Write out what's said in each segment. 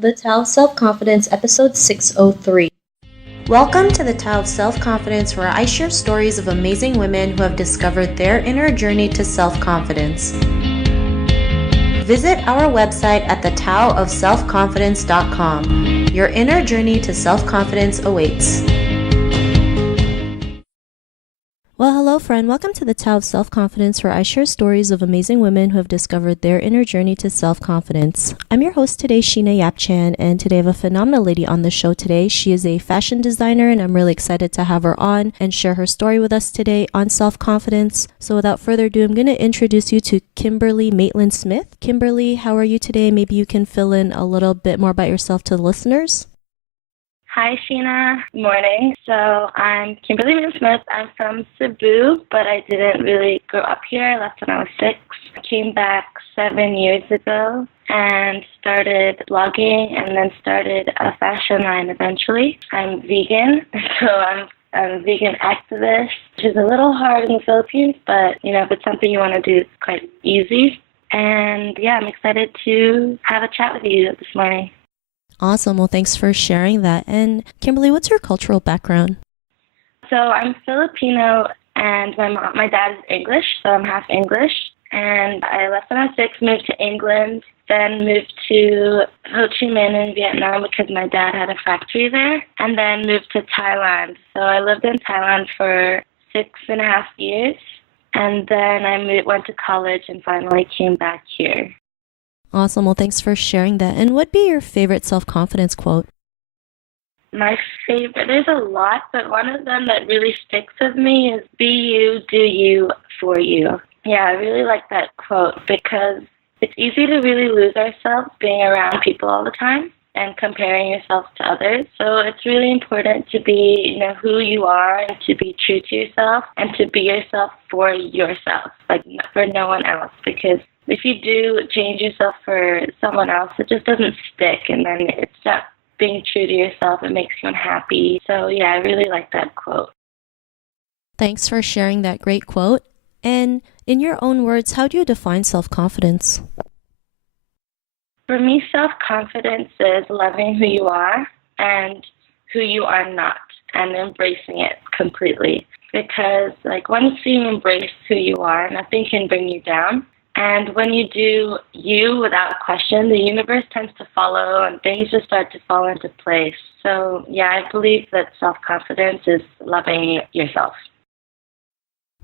The Tao of Self-Confidence, episode 603. Welcome to the Tao of Self-Confidence, where I share stories of amazing women who have discovered their inner journey to self-confidence. Visit our website at thetaoofselfconfidence.com. Your inner journey to self-confidence awaits. Well, hello, friend. Welcome to the Tao of Self-Confidence, where I share stories of amazing women who have discovered their inner journey to self-confidence. I'm your host today, Sheena Yapchan, and today I have a phenomenal lady on the show today. She is a fashion designer, and I'm really excited to have her on and share her story with us today on self-confidence. So without further ado, I'm going to introduce you to Kymberly Maitland-Smith. Kymberly, how are you today? Maybe you can fill in a little bit more about yourself to the listeners. Hi, Sheena. Morning. So I'm Kymberly Maitland-Smith. I'm from Cebu, but I didn't really grow up here. I left when I was 6. I came back 7 years ago and started blogging and then started a fashion line eventually. I'm vegan, so I'm a vegan activist, which is a little hard in the Philippines, but, if it's something you want to do, it's quite easy. And, I'm excited to have a chat with you this morning. Awesome. Well, thanks for sharing that. And Kymberly, what's your cultural background? So I'm Filipino, and my dad is English, so I'm half English. And I left when I was 6, moved to England, then moved to Ho Chi Minh in Vietnam because my dad had a factory there, and then moved to Thailand. So I lived in Thailand for 6.5 years, and then I went to college and finally came back here. Awesome. Well, thanks for sharing that. And what'd be your favorite self-confidence quote? My favorite, there's a lot, but one of them that really sticks with me is be you, do you, for you. Yeah, I really like that quote because it's easy to really lose ourselves being around people all the time and comparing yourself to others. So it's really important to be, who you are and to be true to yourself and to be yourself for yourself, like for no one else, because if you do change yourself for someone else, it just doesn't stick, and then it's not being true to yourself. It makes you unhappy. So, I really like that quote. Thanks for sharing that great quote. And in your own words, how do you define self-confidence? For me, self-confidence is loving who you are and who you are not and embracing it completely. Because, once you embrace who you are, nothing can bring you down. And when you do you without question, the universe tends to follow and things just start to fall into place. So, I believe that self-confidence is loving yourself.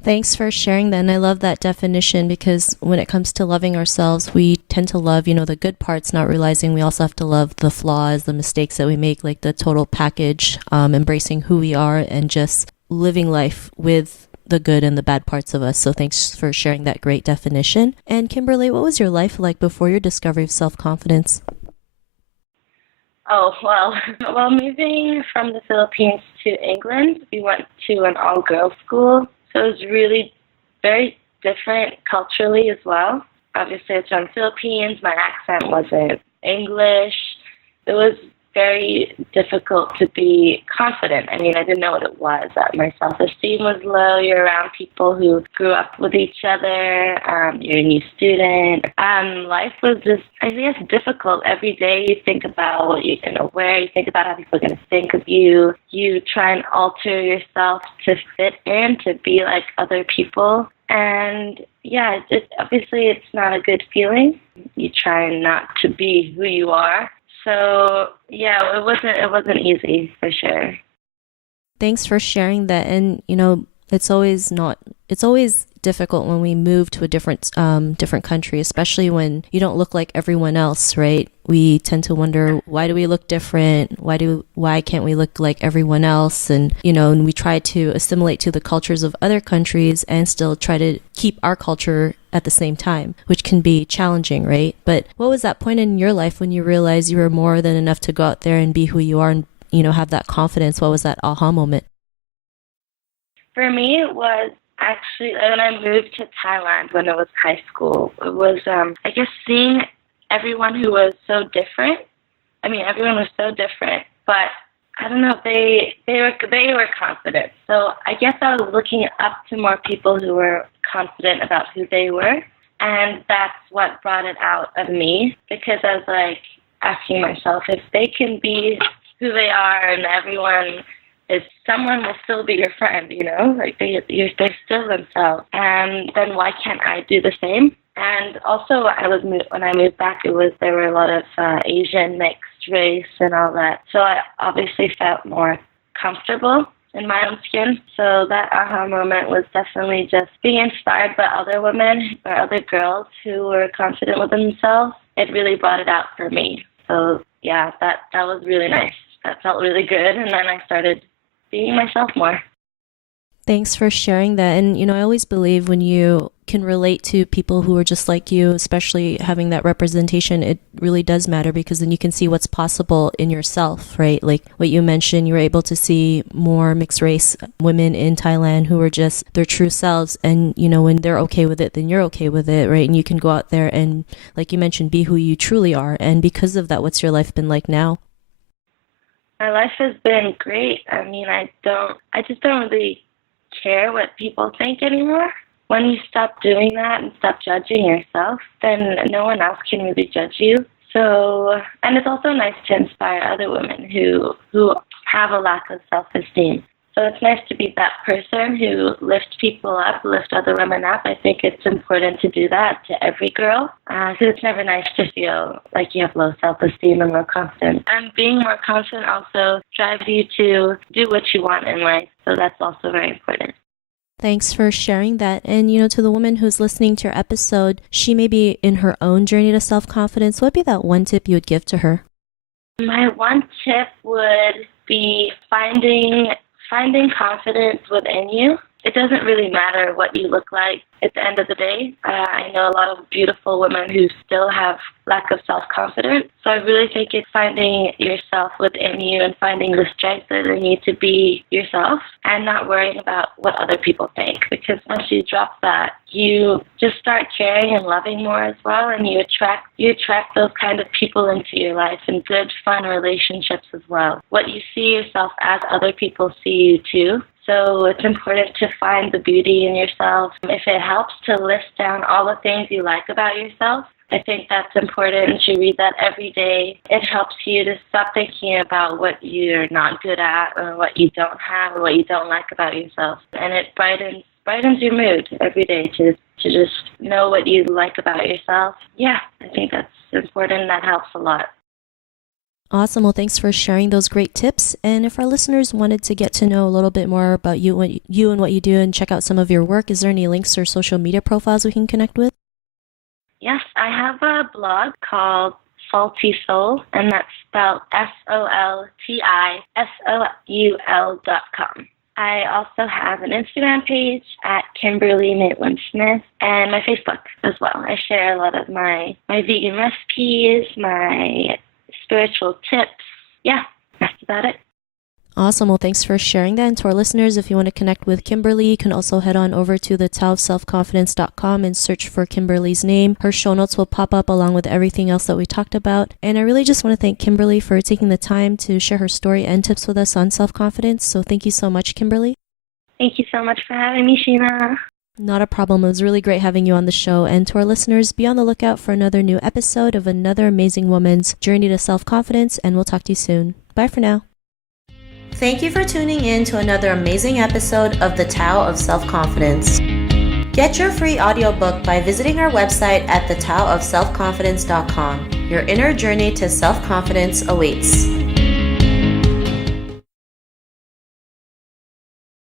Thanks for sharing that. And I love that definition because when it comes to loving ourselves, we tend to love, the good parts, not realizing we also have to love the flaws, the mistakes that we make, like the total package, embracing who we are and just living life with the good and the bad parts of us. So thanks for sharing that great definition. And Kymberly, what was your life like before your discovery of self-confidence? Oh, well, moving from the Philippines to England, we went to an all-girls school. So it was really very different culturally as well. Obviously, it's from the Philippines. My accent wasn't English. It was very difficult to be confident. I didn't know what it was. My self-esteem was low. You're around people who grew up with each other. You're a new student. Life was just, difficult. Every day you think about what you're going to wear. You think about how people are going to think of you. You try and alter yourself to fit in, to be like other people. And obviously it's not a good feeling. You try not to be who you are. So, it wasn't easy for sure. Thanks for sharing that. And, it's always difficult when we move to a different country, especially when you don't look like everyone else, right? We tend to wonder, why do we look different? Why can't we look like everyone else? And, and we try to assimilate to the cultures of other countries and still try to keep our culture at the same time, which can be challenging, right? But what was that point in your life when you realized you were more than enough to go out there and be who you are and, have that confidence? What was that aha moment? For me, it was actually when I moved to Thailand when it was high school. It was, seeing everyone who was so different. Everyone was so different, but I don't know, they were confident. So I guess I was looking up to more people who were confident about who they were, and that's what brought it out of me because I was like, asking myself if they can be who they are and someone will still be your friend, like they're still themselves. And then why can't I do the same? And also, when I moved back, there were a lot of Asian mixed race and all that. So I obviously felt more comfortable in my own skin. So that aha moment was definitely just being inspired by other women or other girls who were confident with themselves. It really brought it out for me. So yeah, that was really nice. That felt really good. And then I started being myself more. Thanks for sharing that. And, I always believe when you can relate to people who are just like you, especially having that representation, it really does matter because then you can see what's possible in yourself, right? Like what you mentioned, you were able to see more mixed race women in Thailand who are just their true selves. And, when they're okay with it, then you're okay with it, right? And you can go out there and, like you mentioned, be who you truly are. And because of that, what's your life been like now? My life has been great. I mean, I just don't really care what people think anymore. When you stop doing that and stop judging yourself, then no one else can really judge you. So, and it's also nice to inspire other women who have a lack of self-esteem. So it's nice to be that person who lifts people up, lifts other women up. I think it's important to do that to every girl because it's never nice to feel like you have low self-esteem and low confidence. And being more confident also drives you to do what you want in life. So that's also very important. Thanks for sharing that. And, to the woman who's listening to your episode, she may be in her own journey to self-confidence. What would be that one tip you would give to her? My one tip would be finding confidence within you. It doesn't really matter what you look like at the end of the day. I know a lot of beautiful women who still have lack of self-confidence. So I really think it's finding yourself within you and finding the strength within you to be yourself and not worrying about what other people think. Because once you drop that, you just start caring and loving more as well, and you attract those kind of people into your life and good, fun relationships as well. What you see yourself as, other people see you too. So it's important to find the beauty in yourself. If it helps to list down all the things you like about yourself, I think that's important to read that every day. It helps you to stop thinking about what you're not good at or what you don't have or what you don't like about yourself. And it brightens your mood every day to just know what you like about yourself. Yeah, I think that's important. That helps a lot. Awesome. Well, thanks for sharing those great tips. And if our listeners wanted to get to know a little bit more about you and what you do and check out some of your work, is there any links or social media profiles we can connect with? Yes, I have a blog called Solti Soul, and that's spelled SoltiSoul.com. I also have an Instagram page at Kymberly Maitland-Smith and my Facebook as well. I share a lot of my vegan recipes, my spiritual tips. Yeah, that's about it. Awesome. Well, thanks for sharing that. And to our listeners, if you want to connect with Kymberly, you can also head on over to the taoofselfconfidence.com and search for Kymberly's name. Her show notes will pop up along with everything else that we talked about. And I really just want to thank Kymberly for taking the time to share her story and tips with us on self-confidence. So thank you so much, Kymberly. Thank you so much for having me, Sheena. Not a problem. It was really great having you on the show. And to our listeners, be on the lookout for another new episode of another amazing woman's journey to self-confidence. And we'll talk to you soon. Bye for now. Thank you for tuning in to another amazing episode of The Tao of Self-Confidence. Get your free audiobook by visiting our website at thetaoofselfconfidence.com. Your inner journey to self-confidence awaits.